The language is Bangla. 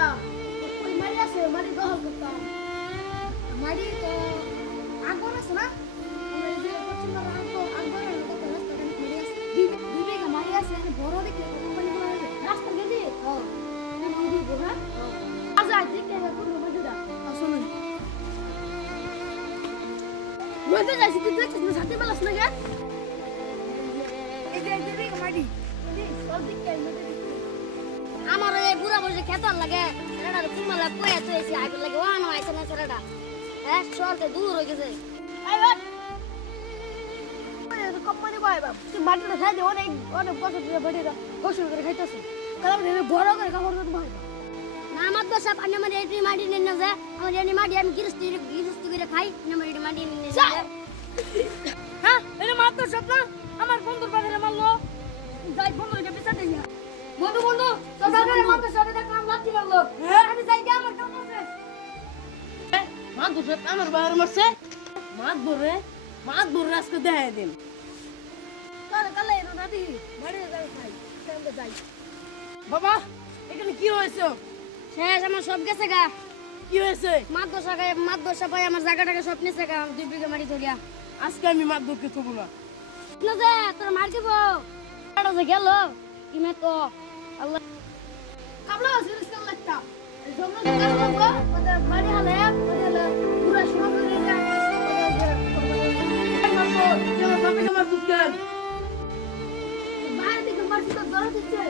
করতাম ওই মারি আছে মারি দখল করতাম মারি তো আগর আছে না আমরা যে পশ্চিম বাংলা তো আগর কত রাস্তা গাড়ি মারি আছে দুই বিঘা মারি আছে বড় দেখে কোম্পানি করে রাস্তা গেলি আমি দিব হ্যাঁ আজ দেখে কোন মজুদা আসলে রোদে যাইছি তুই দেখছিস না সাথে বেলাস না কেন এই যে দুই বিঘা মারি সব দিকে আমার এই বুড়া বসে খেতার লাগে ছেলেটার কুমালা কয়ে তুইছি আগে লাগে ওয়ানো আইছে না ছেলেটা হ্যাঁ চলতে দূর হয়ে গেছে এই বাট ওই কোম্পানি বয় বাপ তুই মাটিটা খাই দে অনেক অনেক বছর ধরে বাড়িটা গোসল করে খাইতেছে কারণ ধরে বড় করে কাপড় করতে ভাই না আমার তো সব আন্না মানে এই মাটি নেন না যে আমার এই মাটি আমি গিরস্তি করে খাই না মানে মাটি নেন না হ্যাঁ এটা মার তো সব না আমার বন্ধুর বাড়িতে মারলো যাই বন্ধুকে পিছাতে নিয়া বন্ধু বন্ধু তো দাদারে মাথা সাথে দেখলাম লাঠি মারলো আমি যাই গে আমার কাম আছে মাত বসে আমার বাইরে মারছে মাত বরে আজকে দেখাই দিন কালে কালে এনো নাদি বাড়ি যাই খাই সামনে যাই বাবা এখানে কি হয়েছে শেষ আমার সব গেছে গা কি হয়েছে মাত দশা পাই আমার জায়গাটাকে সব নিছে গা দুই বিঘা মাটি ধরিয়া আজকে আমি মাত ধরতে থাকবো না না যে তোর মার দিব এটা যে গেল ইমে তো আল্লাহ কাবলা সিরিজ কাল লাগতা জমনা কাজ করব ওদের বাড়ি হালে ওদের পুরো সব করে যায় আমার বাপে আমার বুঝকেন বাইরে থেকে মারছি তো জ্বর দিচ্ছে